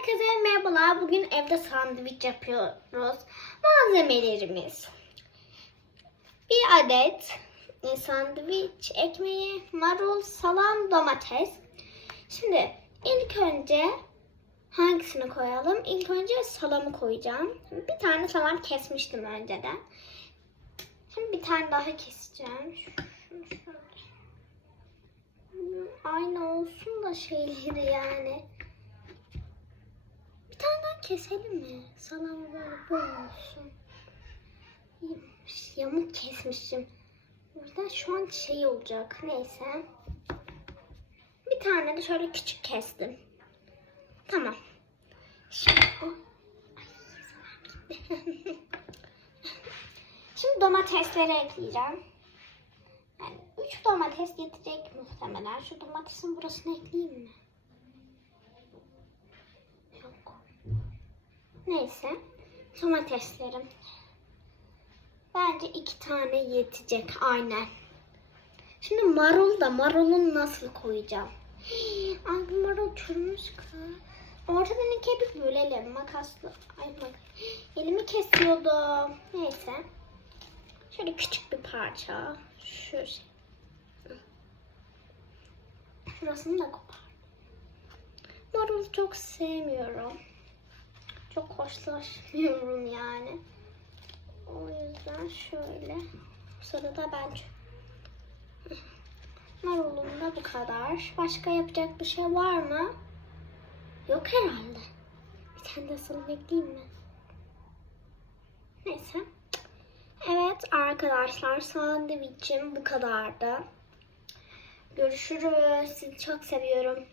Herkese merhabalar. Bugün evde sandviç yapıyoruz. Malzemelerimiz. Bir adet e, sandviç ekmeği, marul, salam, domates. Şimdi ilk önce hangisini koyalım? İlk önce salamı koyacağım. Bir tane salam kesmiştim önceden. Şimdi bir tane daha keseceğim. Aynı olsun da şeyleri yani. Keselim mi? Salamı böyle böyle olsun. Yamuk kesmişim. Burada şu an şey olacak. Neyse. Bir tane de şöyle küçük kestim. Tamam. Şimdi, salam gitti. Şimdi domatesleri ekleyeceğim. Yani 3 domates yetecek muhtemelen. Şu domatesin burasını ekleyeyim mi? Neyse. Domateslerim. Bence iki tane yetecek aynen. Şimdi marul da marulun nasıl koyacağım? Ay bu marul çürümüş kız. Ortadan ikiye bir bölelim. Makasla. Ay bak. Elimi kesiyordum. Neyse. Şöyle küçük bir parça. Şu. Şurasını da kopar. Marul çok sevmiyorum. Çok hoşlaşmıyorum yani. O yüzden şöyle. Bu sırada ben Marulum da bu kadar. Başka yapacak bir şey var mı? Yok herhalde. Bir tane de salam ekleyeyim mi? Neyse. Evet arkadaşlar sandviçim bu kadardı. Görüşürüz. Sizi çok seviyorum.